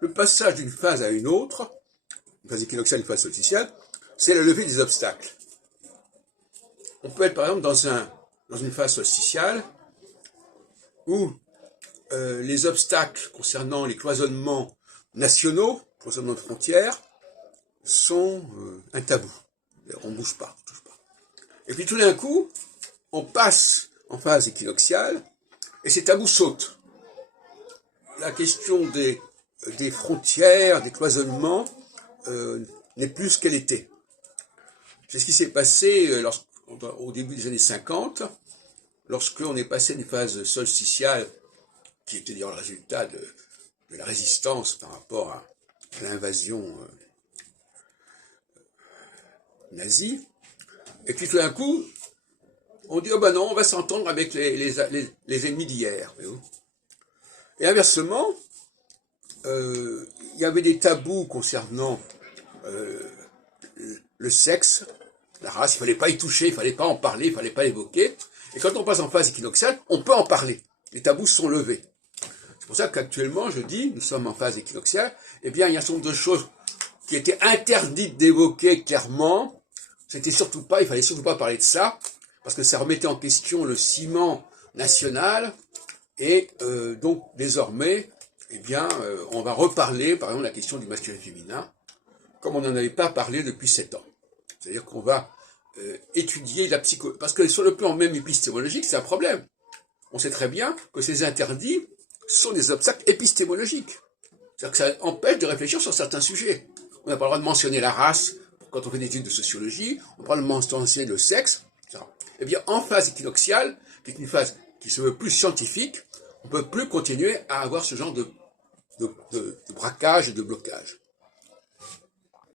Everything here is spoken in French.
Le passage d'une phase à une autre, une phase équinoxiale, une phase solsticiale, c'est la levée des obstacles. On peut être par exemple dans une phase solsticiale où les obstacles concernant les cloisonnements nationaux, cloisonnements de frontières, sont un tabou. On ne bouge pas, on touche pas. Et puis tout d'un coup, on passe en phase équinoxiale et ces tabous sautent. La question des frontières, des cloisonnements, n'est plus ce qu'elle était. C'est ce qui s'est passé au début des années 50, lorsqu'on est passé d'une phase solsticiale, qui était d'ailleurs le résultat de la résistance par rapport à l'invasion nazie, et puis tout d'un coup, on dit, oh ben non, on va s'entendre avec les ennemis d'hier. Et inversement, il y avait des tabous concernant le sexe, la race, il fallait pas y toucher, il fallait pas en parler, il fallait pas l'évoquer. Et quand on passe en phase équinoxiale, on peut en parler. Les tabous sont levés. C'est pour ça qu'actuellement, je dis, nous sommes en phase équinoxiale, eh bien, il y a un certain nombre de choses qui étaient interdites d'évoquer clairement. Il fallait surtout pas parler de ça, parce que ça remettait en question le ciment national, et donc, désormais, eh bien, on va reparler, par exemple, de la question du masculin et féminin, comme on n'en avait pas parlé depuis 7 ans. C'est-à-dire qu'on va étudier la psychologie. Parce que sur le plan même épistémologique, c'est un problème. On sait très bien que ces interdits sont des obstacles épistémologiques. C'est-à-dire que ça empêche de réfléchir sur certains sujets. On n'a pas le droit de mentionner la race quand on fait des études de sociologie, on n'a pas le droit de mentionner le sexe, etc. Eh bien, en phase équinoxiale, qui est une phase qui se veut plus scientifique, on ne peut plus continuer à avoir ce genre de braquage et de blocage.